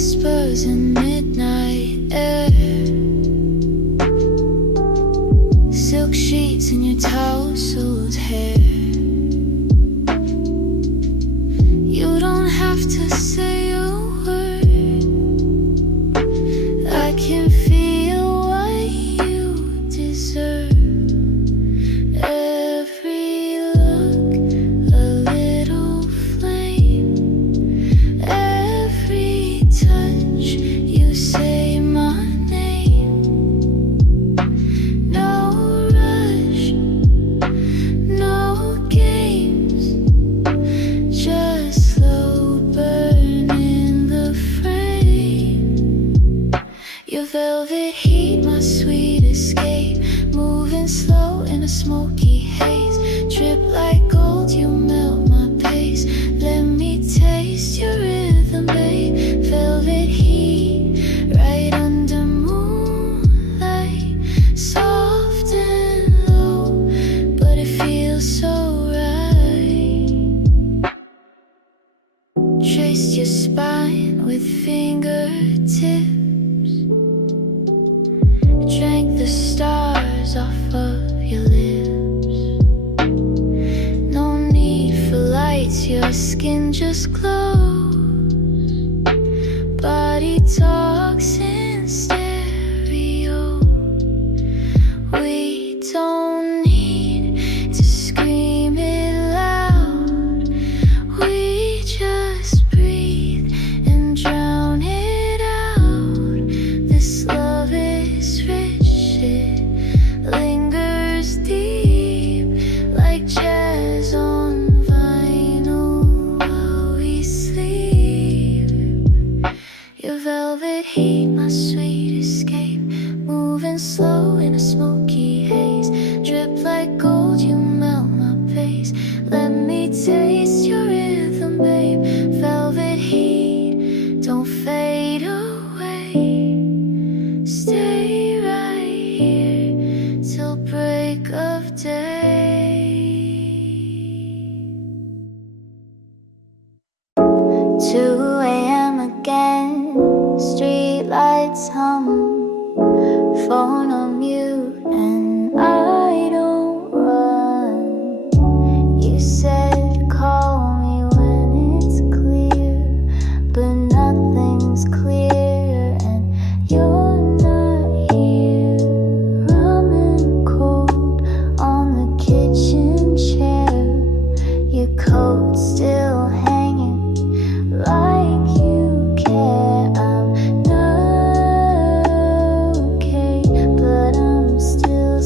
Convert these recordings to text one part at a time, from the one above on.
whispers in midnight air, silk sheets in your tousled hair. You don't have to say a word, I can feel what you deserve. Every look, a little flame. Every touch, you say my name. No rush, no games, just slow burn in the frame. Your velvet heat, my sweet escape, moving slow in a smoky haze. Drip like gold, you melt my pace. Let me taste your rhythm, babe. Velvet heat, right under moonlight, soft and low, but it feels so right. Traced your spine with fingertips, drank the stars off of your lips. No need for lights, your skin just glows. Body talks in stereo. We don't need to scream it loud. We just breathe and drown it out. This love is rich, it lingers deep, like jazz on vinyl while we sleep. Your velvet heat, my sweet escape, moving slow in a smoky haze. Drip like gold, you melt my pace. Let me taste your rhythm, babe. Velvet heat, don't fade away. Stay right here till break of day. 2 a.m. again, street lights hum, phone on mute, and I don't run. You said call me when it's clear, but nothing's clear, and you're not here. Ramen cold on the kitchen chair, your coat still hanging like you care. I'm not okay, but I'm still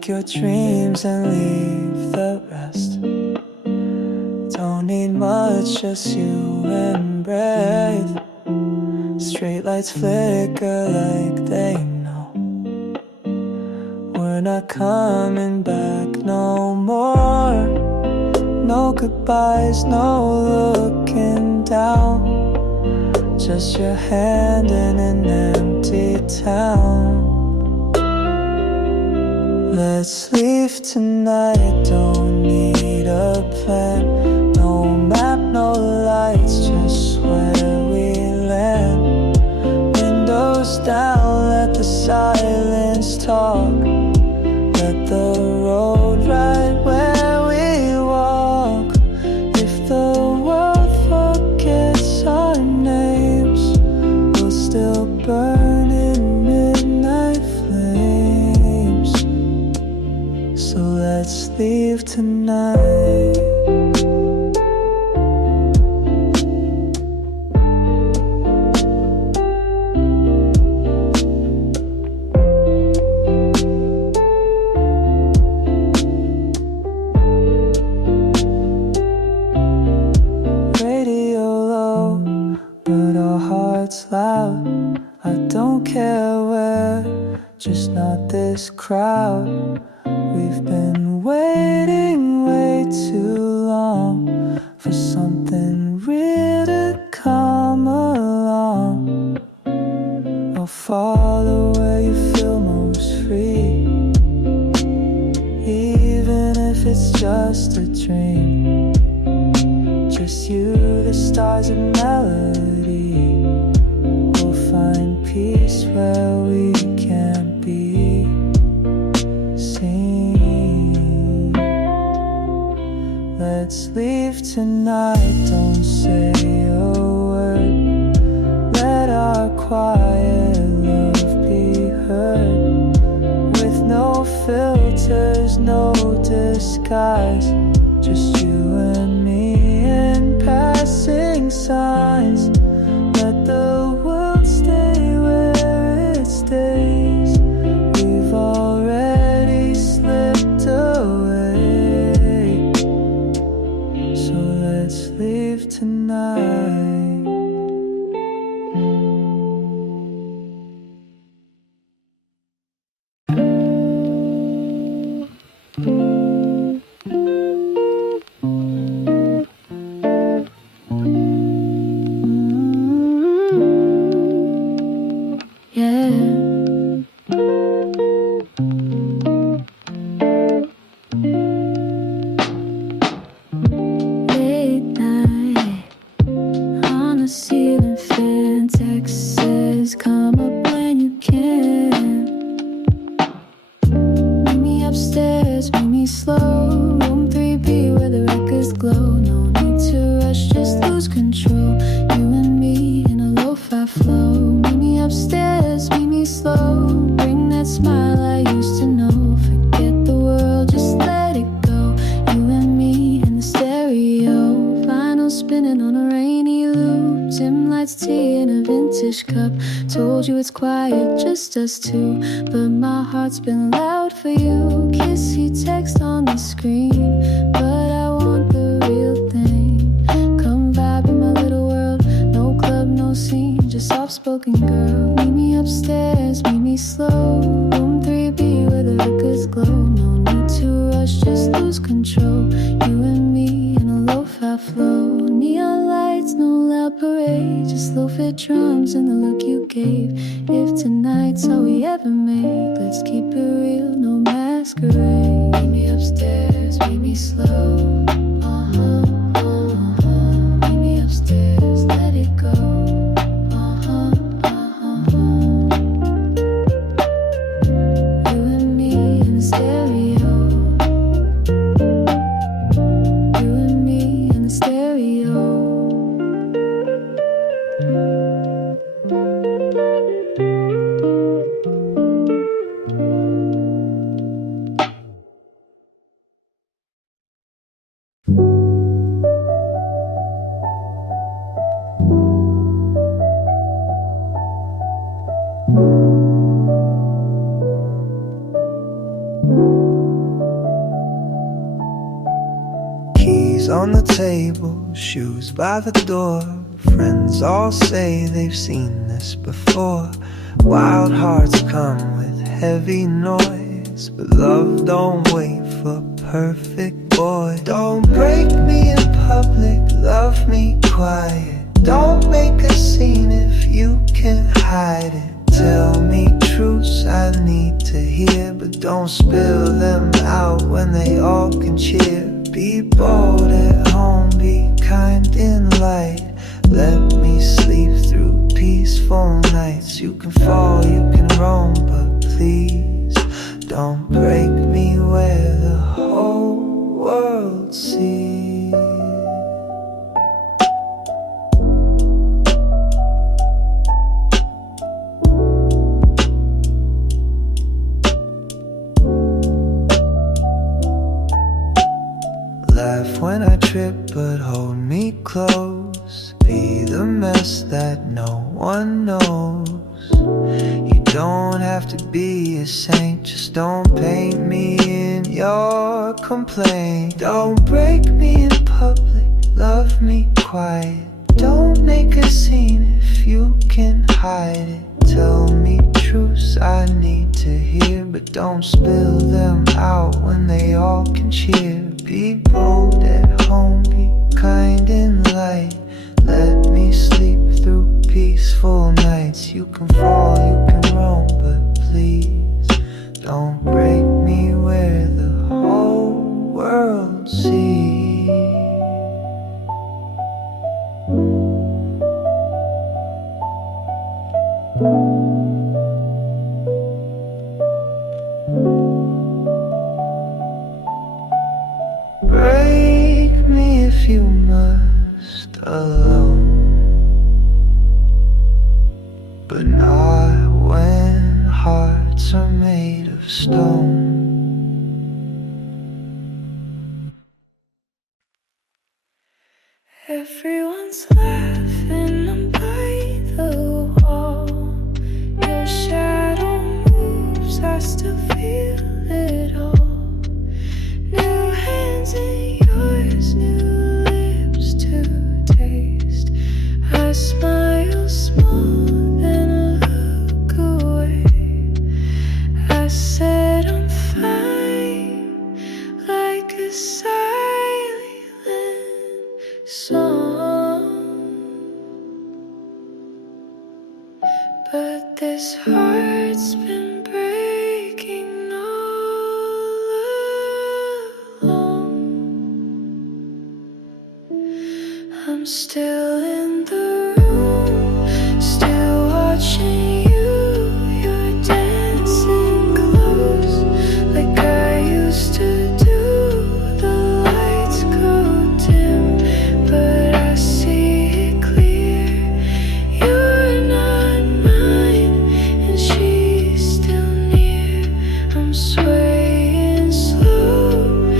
Pack your dreams and leave the rest. Don't need much, just you and breath. Street lights flicker like they know we're not coming back no more. No goodbyes, no looking down, just your hand in an empty town. Let's leave tonight, don't need a plan. No map, no lights, just where we land. Windows down, let the silence talk. Let the road ride where we walk. If the world forgets our names, we'll still burn in midnight flames. So let's leave tonight. Radio low, but our hearts loud. I don't care where, just not this crowd. We've been waiting way too long for something real to come along. I'll follow where you feel most free, even if it's just a dream. Just you, the stars, and melody. We'll find peace where we can't be seen. Let's leave tonight, don't say a word. Let our quiet love be heard. With no filters, no disguise, just you and me and passing signs. Let the world stay where it stays. We've already slipped away, so let's leave tonight. Late night on a ceiling fan, text says come up when you can. Meet me upstairs, meet me slow. Room 3B where the records glow. No need to rush, just lose control. You and me in a lo-fi flow. Meet me upstairs, meet me slow. Bring that smile I used to know. Forget the world, just let it go. You and me in the stereo. Vinyl spinning on a rainy loop. Dim lights, tea in a vintage cup. Told you it's quiet, just us two, but my heart's been loud for you. Kissy text on the screen, but I want the real thing. Come vibe in my little world. No club, no scene, just soft-spoken girl. Meet me upstairs, meet me slow. Room 3B where the records glow. No need to rush, just lose control. You and me in a lo-fi flow. Neon lights, no loud parade, just low-fit drums and the look you gave. If tonight's all we ever make, let's keep it real, no masquerade. Meet me upstairs, meet me slow. Meet me upstairs, let it go. You and me in the stereo. You and me in the stereo. on the table, shoes by the door. Friends all say they've seen this before. Wild hearts come with heavy noise, but love don't wait for perfect boy. Don't break me in public, love me quiet. Don't make a scene if you can hide it. Tell me truths I need to hear, but don't spill them out when they all can cheer. Be bold at home, be kind in light. Let me sleep through peaceful nights. You can fall, you can roam, but please don't break me where the whole world sees. Laugh when I trip, but hold me close. Be the mess that no one knows. You don't have to be a saint, just don't paint me in your complaint. Don't break me in public, love me quiet. Don't make a scene if you can hide it. Tell me truths I need to hear, but don't spill them out when they all can cheer. Be bold at home, be kind in light. Let me sleep through peaceful nights. You can fall, you can roam, but please don't break me where the whole world sees. Break me if you must alone, but not when hearts are made of stone. Everyone's laughing, I'm by the wall. Your shadow moves, I still feel it all. New hands in yours, new lips to taste. I smile small, then look away. I said I'm fine, like a silent song. But this heart's been breaking all along. I'm still in the room, still watching you. You're dancing close, like I used to do. The lights grow dim, but I see it clear. You're not mine, and she's still near. I'm swaying slow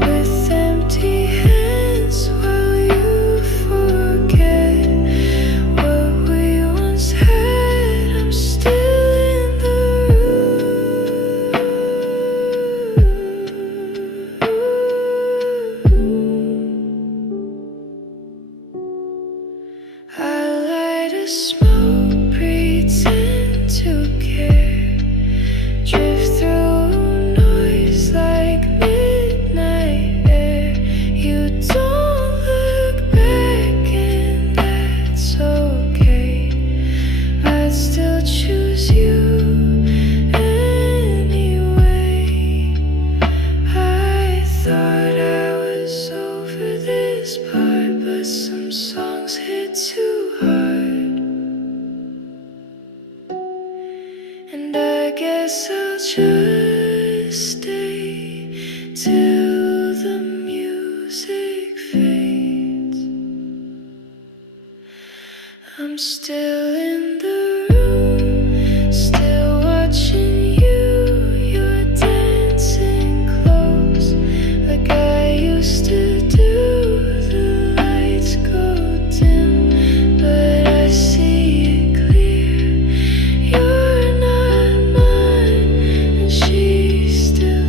with empty hands while you forget what we once had. I'm still in the room. I light a smoke, pretend to care. Drift through noise like midnight air. You don't look back, and that's okay. I'd still choose you anyway. I thought I was over this part, but some songs hit too hard. And I guess I'll just stay till the music fades. I'm still in the room, still watching you. You're dancing close, like I used to do. The lights go dim, but I see it clear. You're not mine, and she's still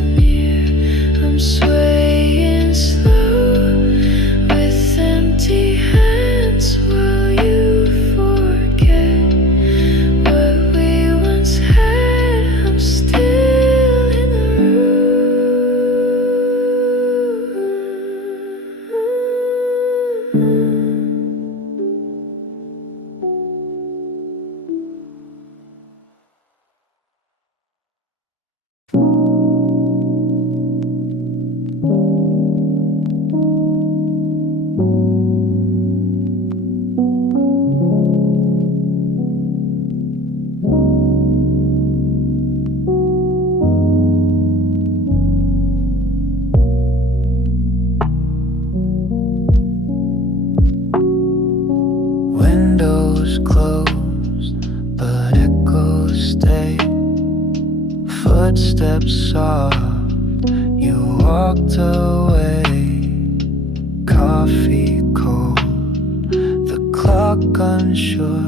next day. Footsteps soft, you walked away. Coffee cold, the clock unsure.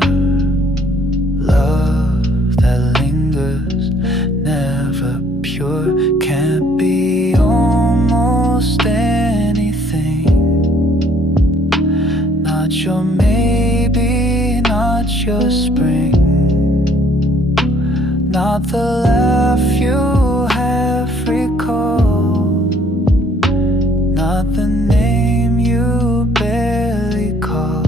Love that lingers, never pure. Can't be almost anything. Not your maybe, not your spring. Not the laugh you have recalled. Not the name you barely call.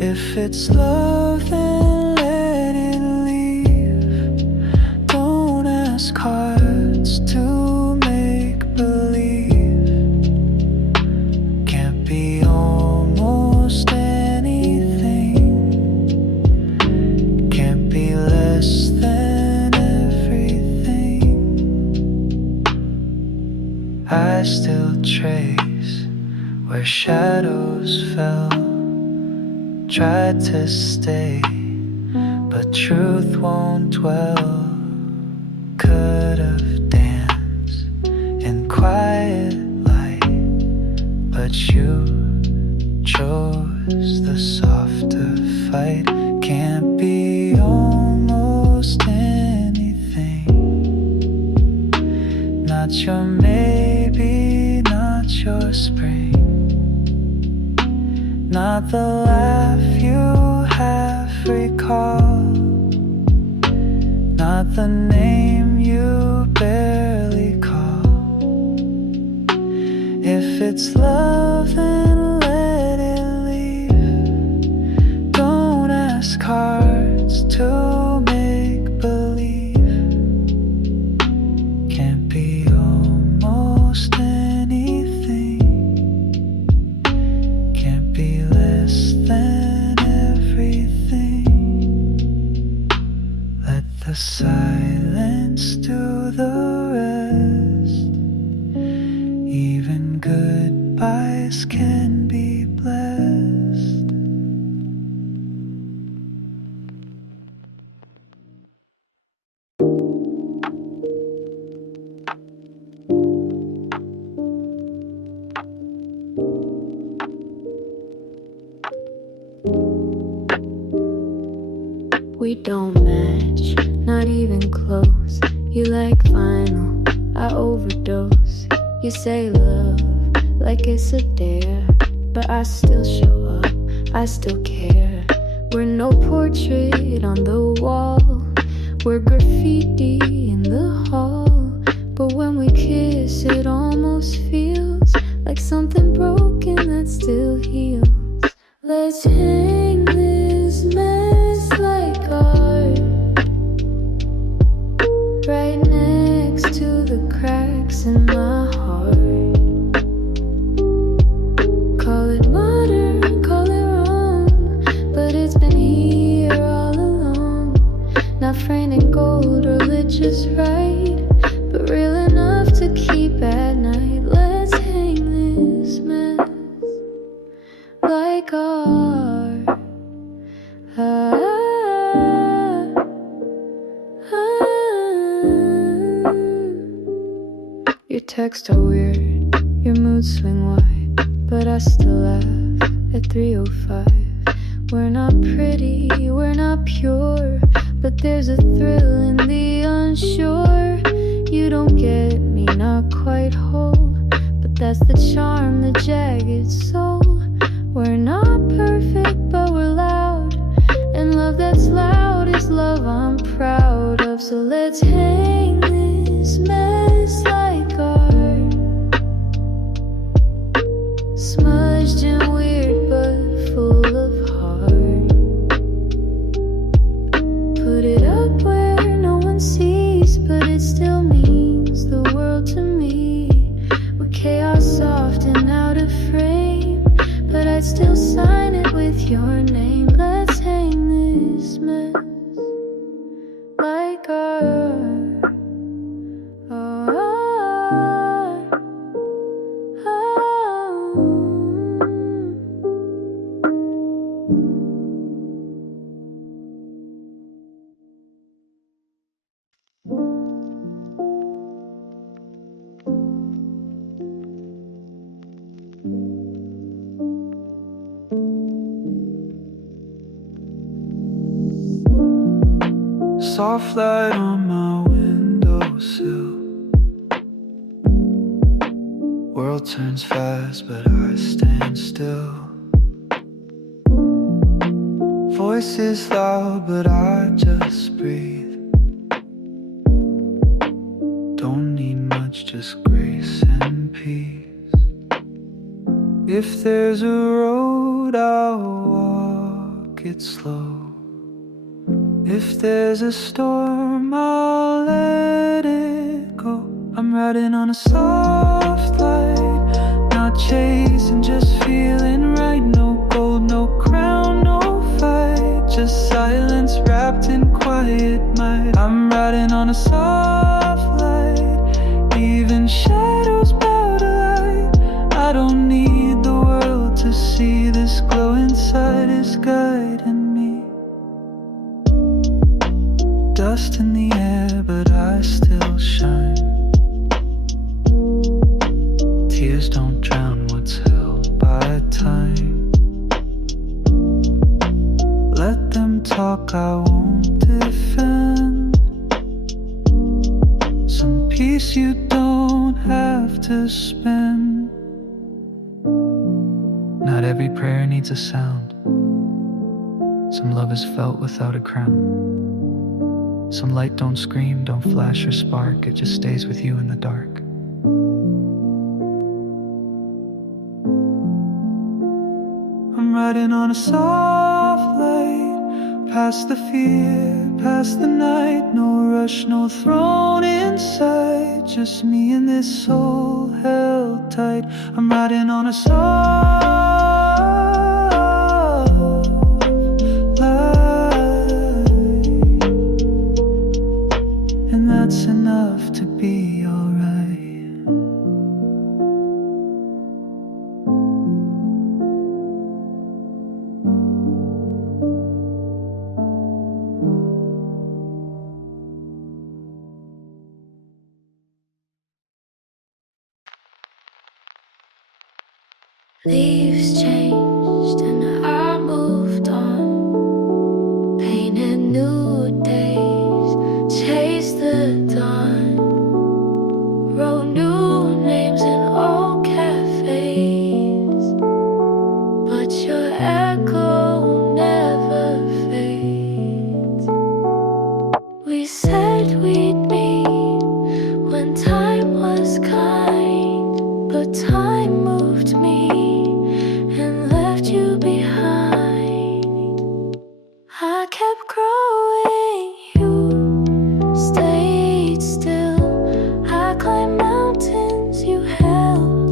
If it's love, then let it leave. Don't ask hearts to make believe. Can't be almost anything. Can't be less than everything. I still trace where shadows fell. Tried to stay, but truth won't dwell. Could've danced in quiet light, but you chose the softer fight. Can't be almost anything. Not your maybe, not your spring. Not the laugh you have recalled. Not the name you barely call. If it's love, then let it leave. Don't ask hearts to make believe. Can't be almost anything. Can't be less than everything. Let the silence do the rest. Even goodbyes can be blessed. We don't match, not even close. You like vinyl, I overdose. You say love like it's a dare, but I still show up, I still care. We're no portrait on the wall, we're graffiti in the hall. But when we kiss, it almost feels like something broken that still heals. Let's hang this mess like art right next to the cracks in my heart. Call it modern, call it wrong, but it's been here all along. Not framed in gold or lit just right, but real enough to keep at night. Let's hang this mess like art. Your texts are weird, your moods swing wide, but I still laugh at 3:05. We're not pretty, we're not pure, but there's a thrill in the unsure. You don't get me, not quite whole, but that's the charm, the jagged soul. We're not perfect, but we're loud, and love that's loud is love I'm proud of. So let's hang this mess like art, smudged and weird but full of heart. Put it up where no one sees, but it still means the world to me. With chaos soft and out of frame, but I'd still sign it with your name. Let's hang this mess like art. Oh, oh, oh. Soft light on my windowsill. World turns fast, but I stand still. Voices loud, but I just breathe. Don't need much, just grace and peace. If there's a road, I'll walk it slow. If there's a storm, I'll let it go. I'm riding on a soft light, not chasing, just feeling right. No gold, no crown, no fight, just silence wrapped in quiet might. I'm riding on a soft light, even shadows bow to light. I don't need the world to see this glow inside is guiding me. Dust in the air, but I still shine. Tears don't drown what's held by time. Let them talk, I won't defend. Some peace you don't have to spend. Not every prayer needs a sound. Some love is felt without a crown. Some light don't scream, don't flash or spark, it just stays with you in the dark. I'm riding on a soft light, past the fear, past the night. No rush, no throne in sight, just me and this soul held tight. I'm riding on a soft that's enough to be alright. Leaves changed and I moved on. Painted new days, chased the dawn. Wrote new names in old cafes, but your echo never fades. We said we'd meet when time was kind, but time moved me and left you behind. I kept growing, you stayed still. I climbed mountains, you held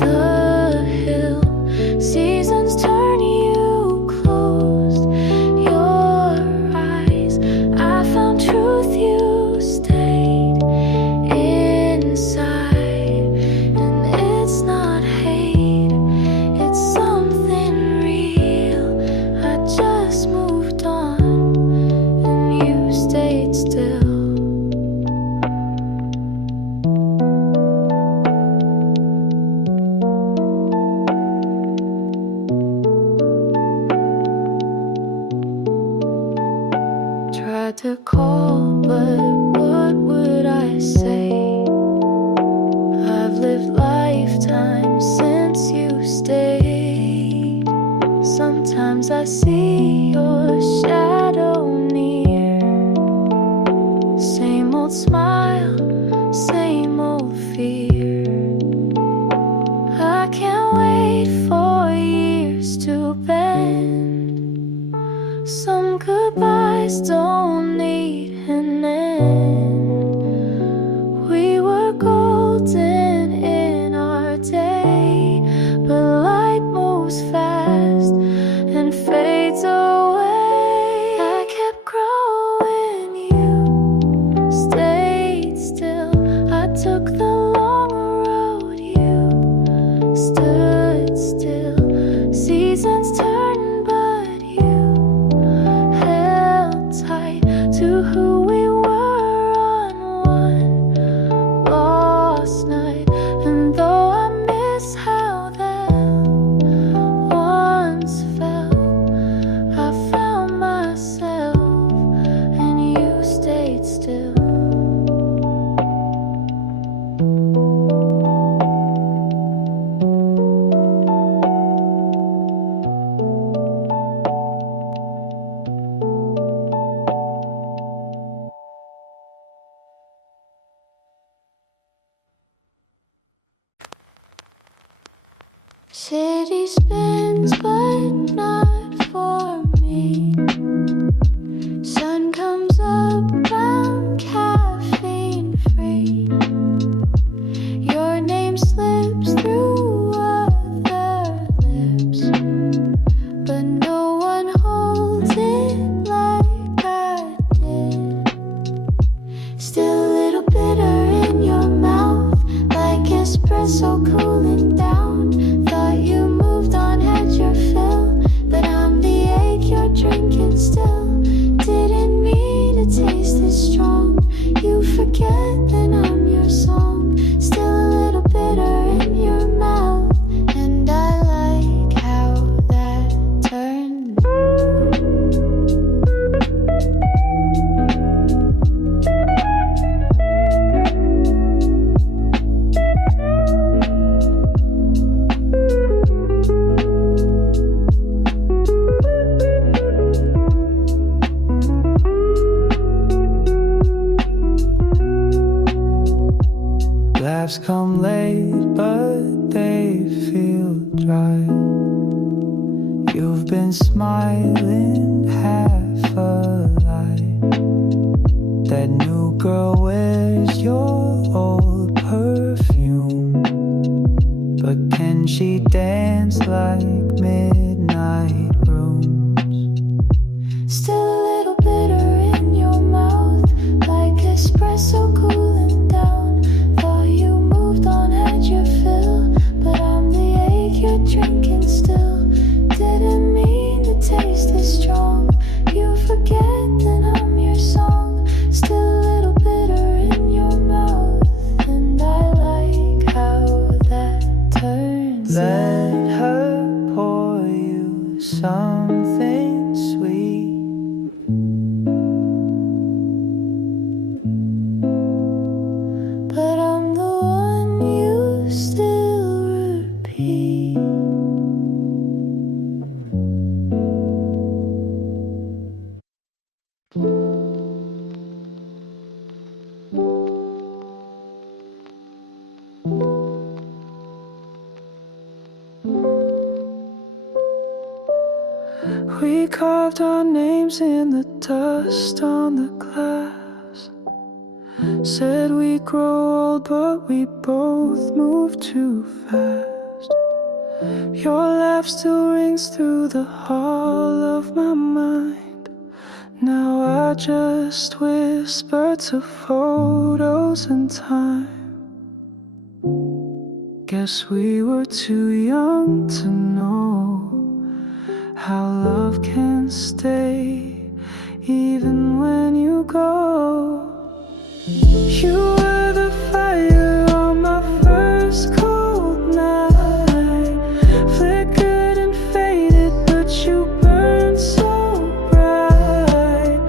the hill. Seasons turn, you closed your eyes. I found truth, you stayed inside. And it's not hate, it's something real. I just moved on and you stayed still. Tried to call, but what would I say? I've lived lifetimes since you stayed. Sometimes I see your shadow near. Same old smile, same old fear. I can't wait for years to bend. Some goodbyes don't need an end. We were golden in our day, but light moves fast and fades away. I kept growing, you stayed still. I took the long road, you stood still. Seasons turn, but you held tight. laughs come late, but they feel dry. You've been smiling half a lie. That new girl wears your old perfume, but can she dance like midnight rooms? Still a little bitter in your mouth, like espresso cooling down. Thought you moved on, had your fill, but I'm the ache you're drinking still. Didn't mean to taste this strong. You forget that I'm your song. Still a little bitter in your mouth, and I like how that turns out. Let her pour you something sweet. But I'm the one you still repeat. We carved our names in the dust on the glass. Said we grow old, but we both move too fast. Your laugh still rings through the hall of my mind. Now I just whisper to photos and time. Guess we were too young to know how love can stay even when you go. You were the fire on my first cold night. Flickered and faded, but you burned so bright.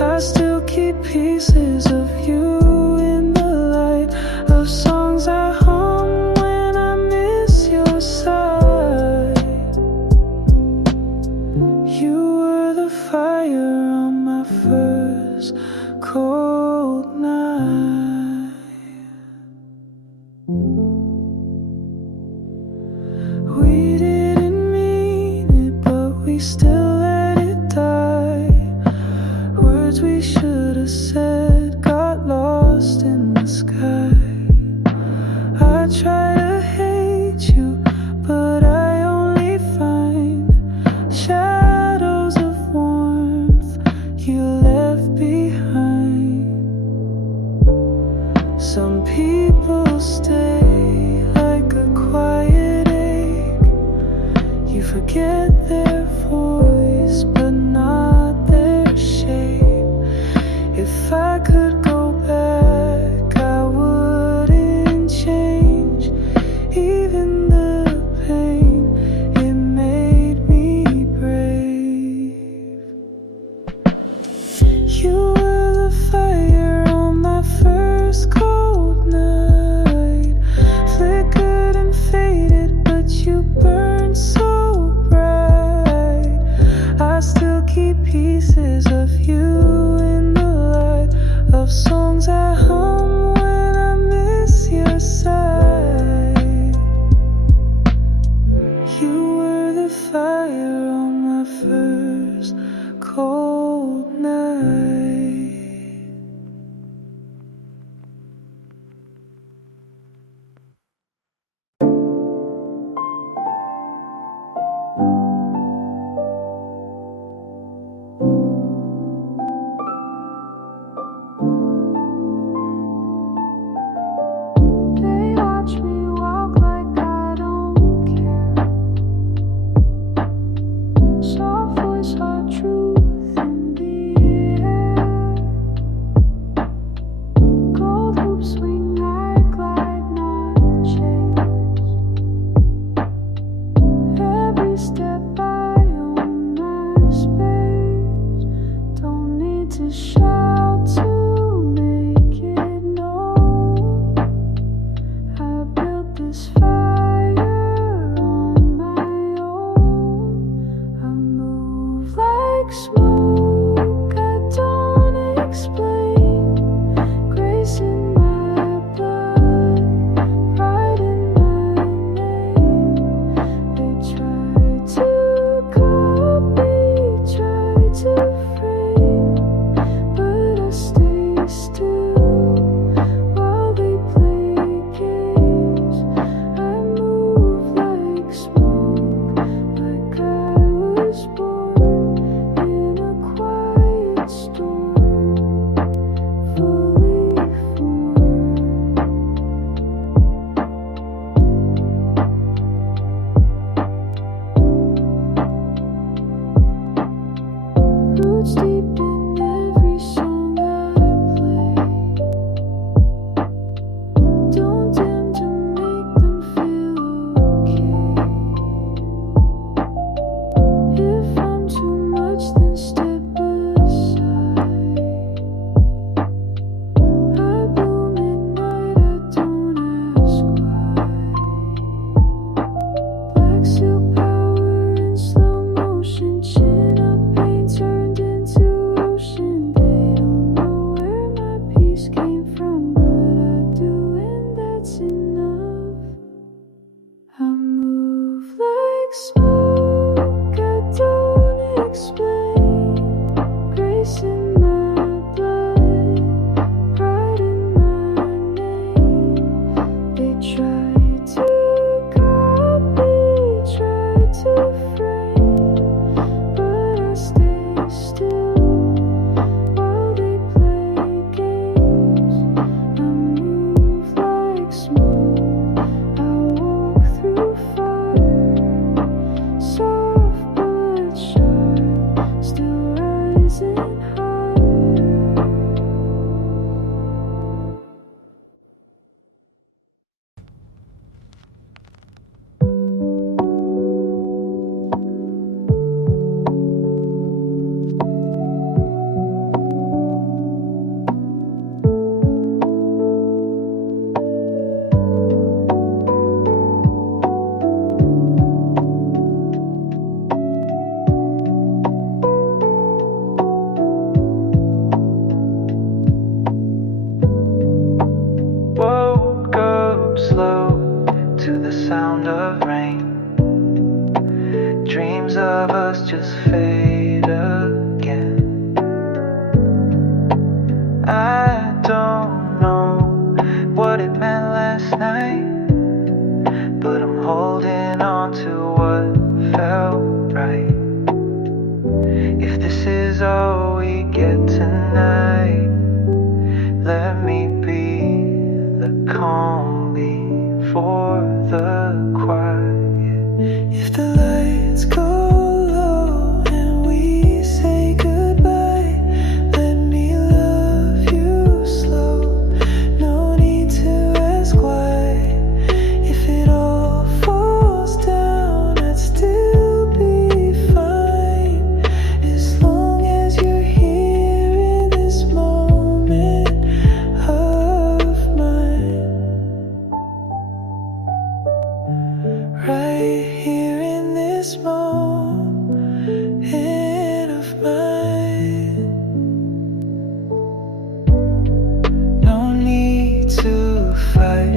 I still keep pieces of you in the light of songs I hum when I miss your side. You were the fire on my first cold night. We didn't mean it, but we still let it die. Words we should have said got lost in the sky. I try to hate you, but I only find shadows of warmth you left behind. Some people stay like a quiet ache. You forget their voice, but not their shape. If I could go back, I wouldn't change even the pain. It made me brave. You were the fire on my first cold night. Flickered and faded, but you burned so bright. I still keep pieces of you in the light of songs I hum when I miss your side. You were the fire on my first cold night. They watch me walk like I don't care. Soft voice, hard truth in the air. Gold hoops swing, I glide, not chase. Every step I own my space. Don't need to shout to make it known. I built this fire on my own. I move like smoke, I don't explain. Grace in my blood, racing my blood, writing my name. They tried to copy, tried to frame, but I stay still while they play games. I move like smoke, I walk through fire, soft but sharp, still rising higher. Woke up slow to the sound of rain. Dreams of us just fade again. I don't know what it meant last night, but I'm holding on to what felt right. If this is all we get tonight, let me be the calm before the quiet. If the lights go low and we say goodbye, let me love you slow. No need to ask why. If it all falls down, I'd still be fine, as long as you're here in this moment of mine. Right here in this moment of mine. No need to fight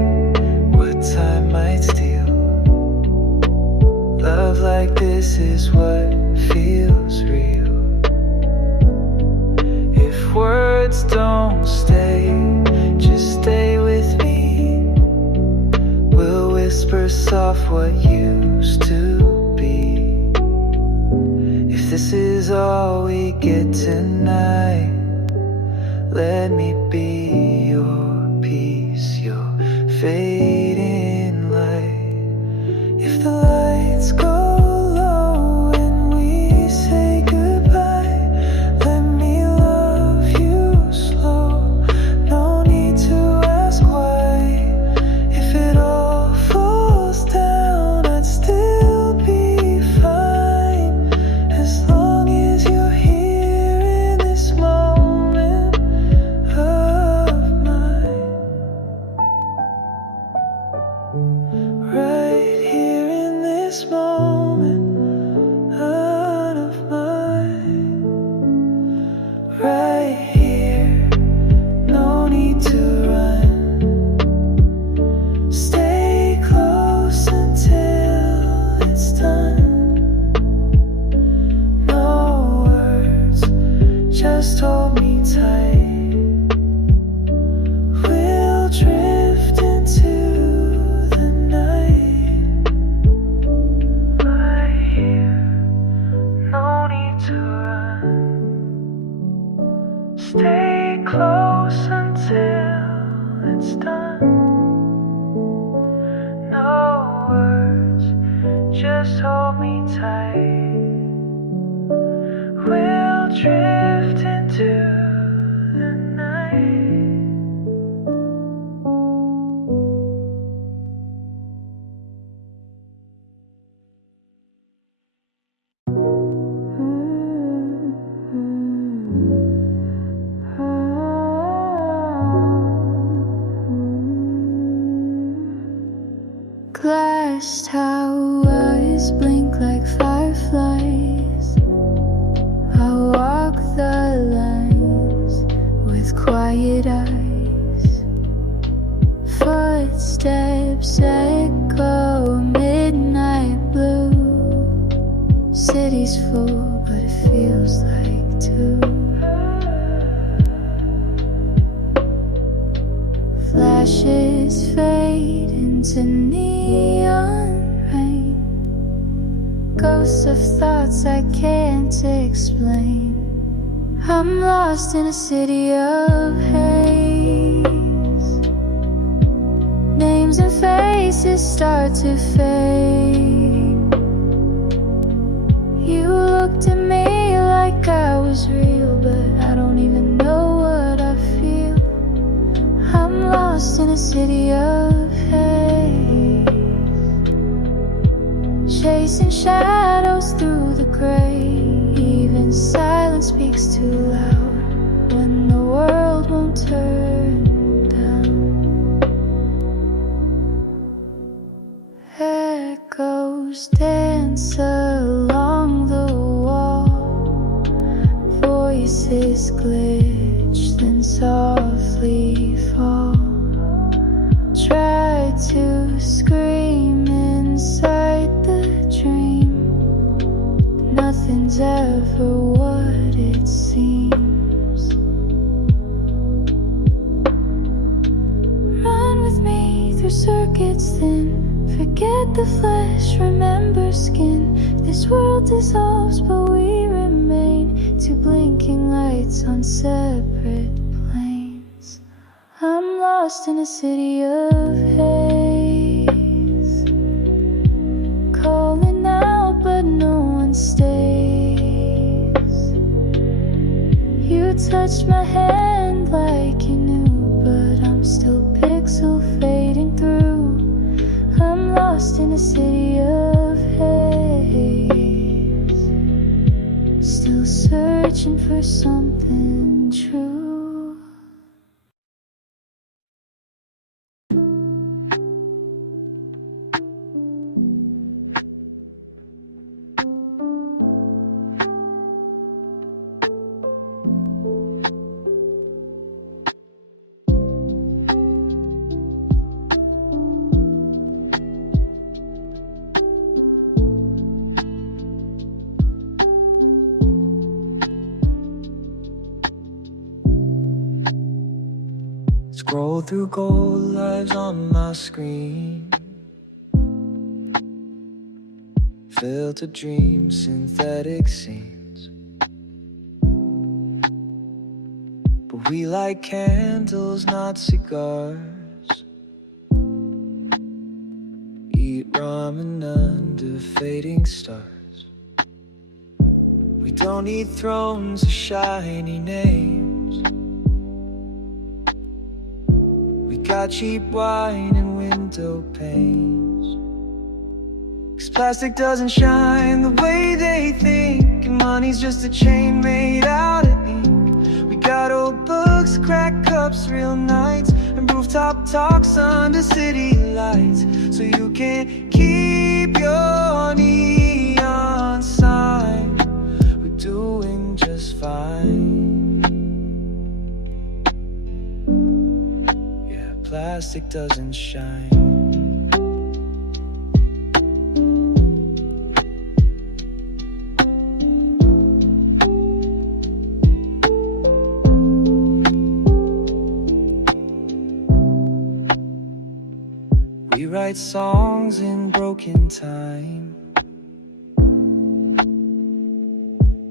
what time might steal. Love like this is what feels real. If words don't stay, just stay with me. We'll whisper soft what used to be. If this is all we get tonight, let me be your peace, your fading light. If the lights go low and we say goodbye, let me love you slow. No need to ask why. If it all falls down, I'd still be fine, as long as you're here in this moment of mine. Right here in this moment of mine. Right here, no need to run. Stay close until it's done. No words, just hold me tight. We'll drift into the night. Right here, no need to run. Stay close until it's done. No words, just hold me tight. We'll drift into the night. Glass towers blink like fireflies. I walk the lines with quiet eyes. Footsteps echo midnight blue. City's full, but it feels like two. into neon rain, ghosts of thoughts I can't explain. I'm lost in a city of haze. Names and faces start to fade. You looked at me like I was real, but I don't even know what I feel. I'm lost in a city of haze, chasing shadows through the gray. Even silence speaks too loud when the world won't turn down. Echoes dance along the wall, voices glitch, then softly fall. Try to scream inside the dream, nothing's ever what it seems. Run with me through circuits thin, forget the flesh, remember skin. This world dissolves but we remain, two blinking lights on separate planes. I'm lost in a city of haze, calling out but no one stays. You touched my hand like you knew, but I'm still pixel fading through. I'm lost in a city of haze, still searching for something true. Scroll through gold lives on my screen, filtered dreams, synthetic scenes. But we light candles, not cigars. Eat ramen under fading stars. We don't need thrones or shiny names. We got cheap wine and window panes. 'Cause plastic doesn't shine the way they think, and money's just a chain made out of ink. We got old books, cracked cups, real nights, and rooftop talks under city lights. So you can keep your neon sign, we're doing just fine. Plastic doesn't shine. We write songs in broken time.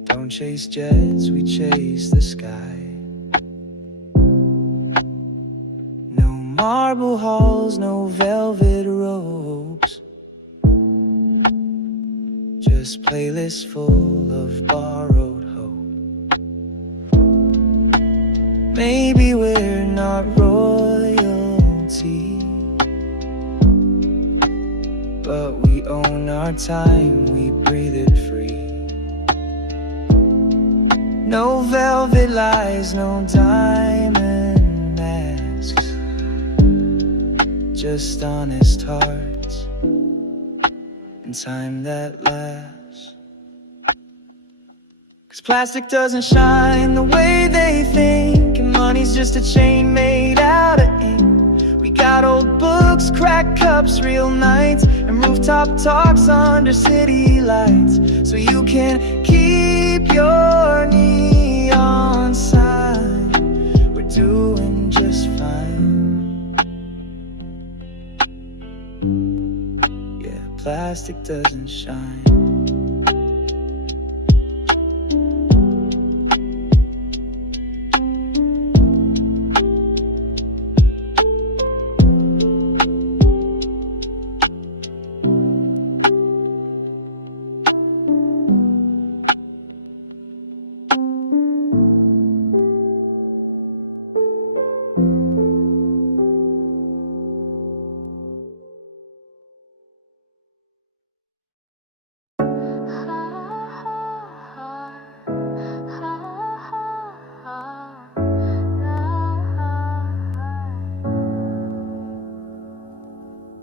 Don't chase jets, we chase the sky. Marble halls, no velvet robes, just playlists full of borrowed hope. Maybe we're not royalty, but we own our time, we breathe it free. No velvet lies, no diamond masks, just honest hearts and time that lasts. 'Cause plastic doesn't shine the way they think, and money's just a chain made out of ink. We got old books, cracked cups, real nights, and rooftop talks under city lights. So you can keep your neon sign, we're doing just fine. plastic doesn't shine.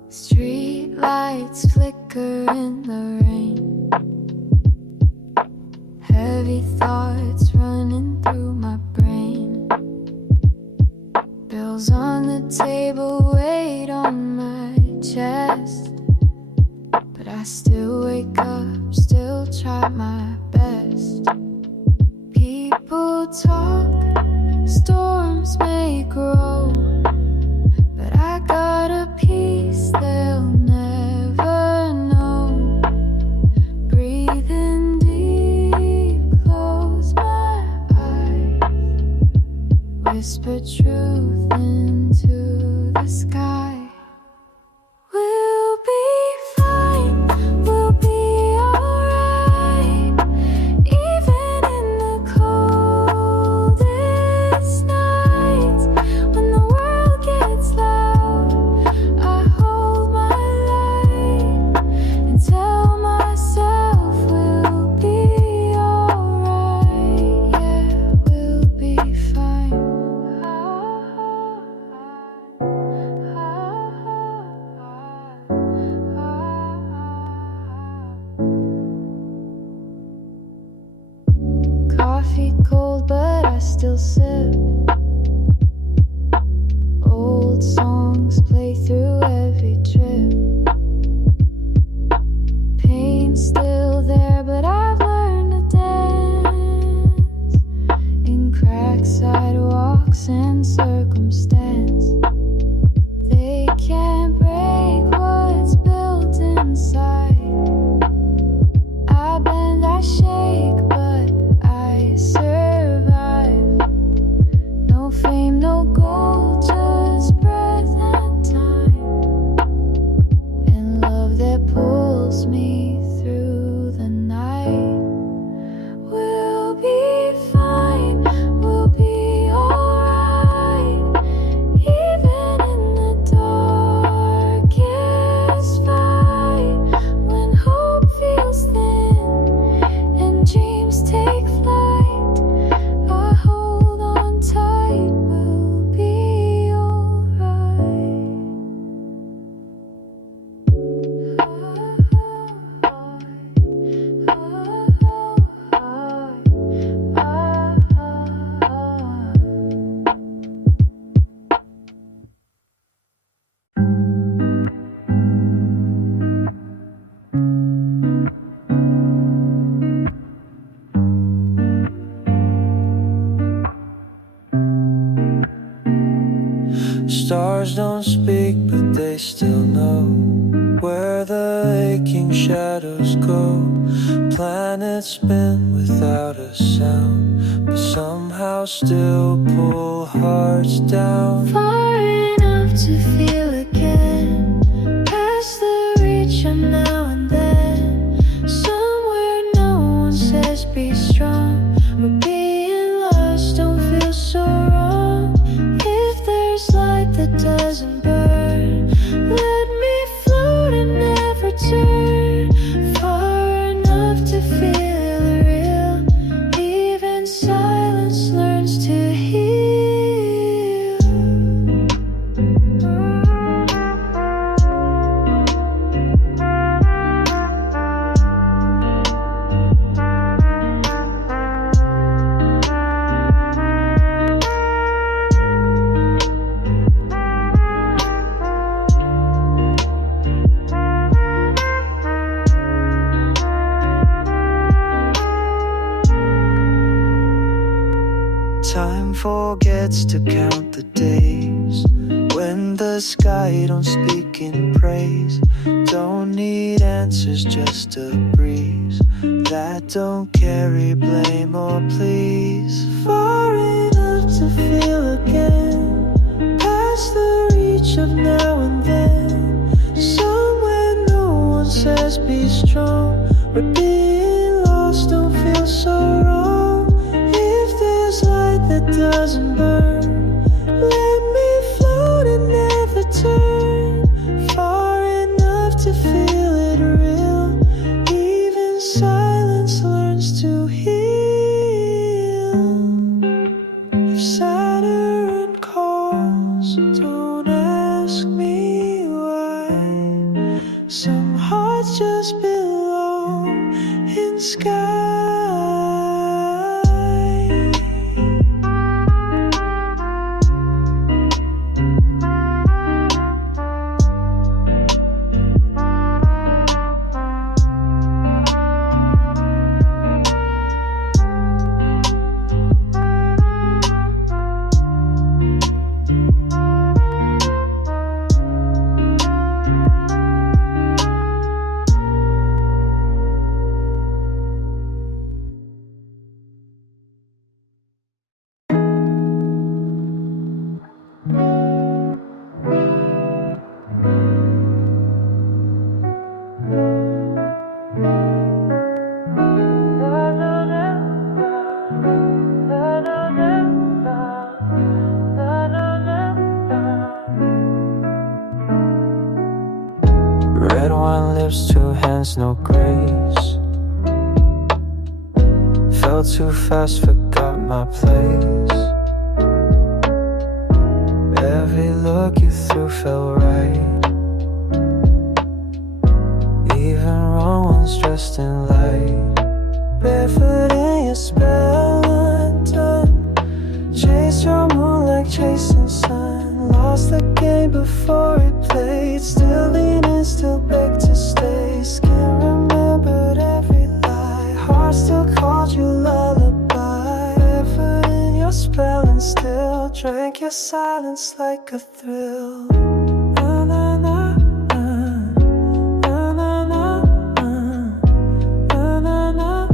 Street lights flicker in the rain. Heavy thoughts running through my brain. Bills on the table weight on my chest, but I still wake up, still try my best. People talk, storms may grow, but I got a peace they'll never know. Breathing deep, close my eyes, whisper truth into the sky. We'll be fine, we'll be alright, even in the coldest nights. When the world gets loud, I hold my light and tell myself we'll be alright. Yeah, we'll be fine. Coffee cold, but I still sip. Old songs play through every trip. Pain's still there, but I've learned to dance in cracked sidewalks and circumstance. They can't break what's built inside. I bend, I shake, but I survive. No fame, no gold, just breath and time, and love that pulls me through the night. We'll be fine, we'll be alright, even in the darkest fight. When hope feels thin and dreams take flight, I hold on tight, we'll be alright. Stars don't speak, but they still know where the aching shadows go. Planets spin without a sound, but somehow still pull hearts down. Far enough to feel again, past the reach of now and then. Somewhere no one says be strong, but being lost don't feel so wrong. If there's light that doesn't burn, let me float and never turn. Far enough to feel real, even silence learns to heal. Time forgets to count the days When the sky don't speak in praise, don't need answers, just a breeze that don't carry blame or please. Far enough to feel again, past the reach of now and then. Somewhere no one says be strong, where being lost don't feel so wrong. If there's light that doesn't burn, let me float and never turn. Far enough to feel it real, even silence learns to heal. If Saturn calls, don't ask me why. Some hearts just belong in sky. Red wine lips, two hands, no grace. Fell too fast, forgot my place. Every look you threw felt right. Even wrong ones dressed in light. Barefoot in your spell undone. Chase your moon like chasing sun. Lost the game before it played. Still leaning, still beg to stay. Skin remembered every lie. Heart still called you lullaby. Barefoot in your spell and still drank your silence like a thrill. Na, na, na, na, na, na, na, na, na, na,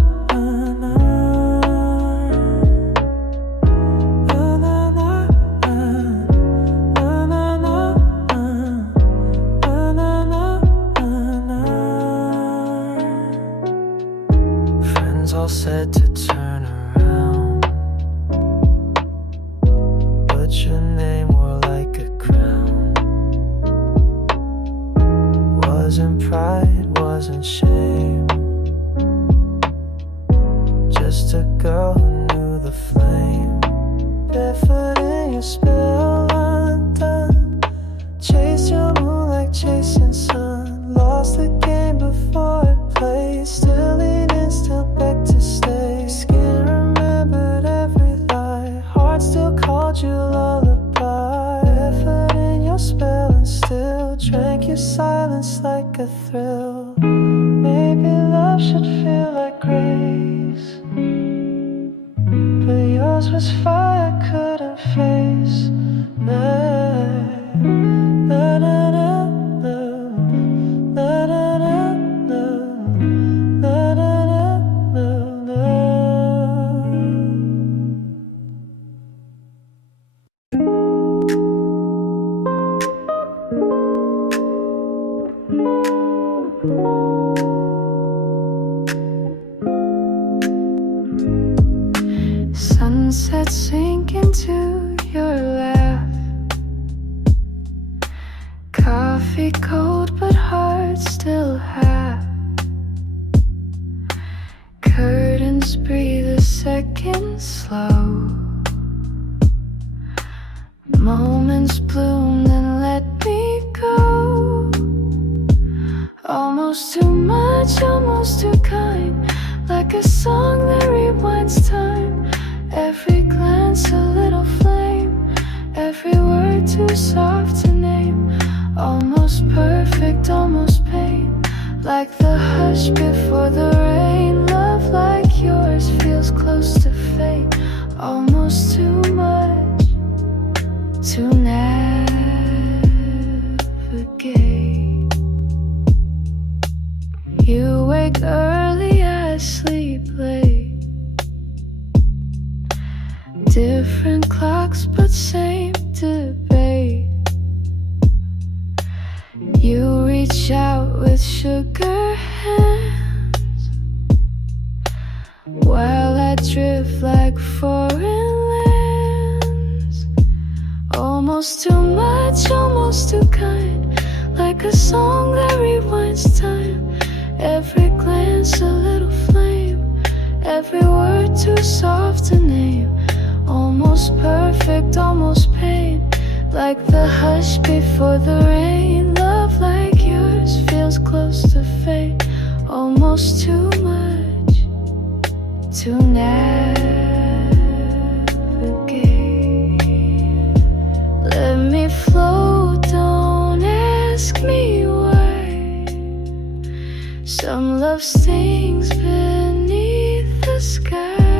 all said to turn around, but your name wore like a crown. Wasn't pride, wasn't shame, just a girl who knew the flame. Barefoot in your spell undone. Chase your moon like chasing sun. Lost the game before it played. Still leaning, still beg to stay. Skin remembered every lie. Heart still called you lullaby. Barefoot in your spell and still drank your silence like a thrill. Maybe love should feel like grace, but yours was fire I couldn't face. Na, na, na, na, na, na, na, na, na, na, na, na. Sunset sink into your laugh. Coffee cold but heart still half. Curtains breathe a second slow. Moments bloom then let me go. Almost too much, almost too kind. Like a song that rewinds time. Every glance a little flame. Every word too soft to name. Almost perfect, almost pain. Like the hush before the rain. Love like yours feels close to fate. Almost too much, too natural. clocks, but same debate. You reach out with sugar hands, while I drift like foreign lands. Almost too much, almost too kind, like a song that rewinds time. Every glance a little flame, every word too soft to name. Almost perfect, almost pain, like the hush before the rain. Love like yours feels close to fate. Almost too much to navigate. Let me float, don't ask me why. Some love stings beneath the sky.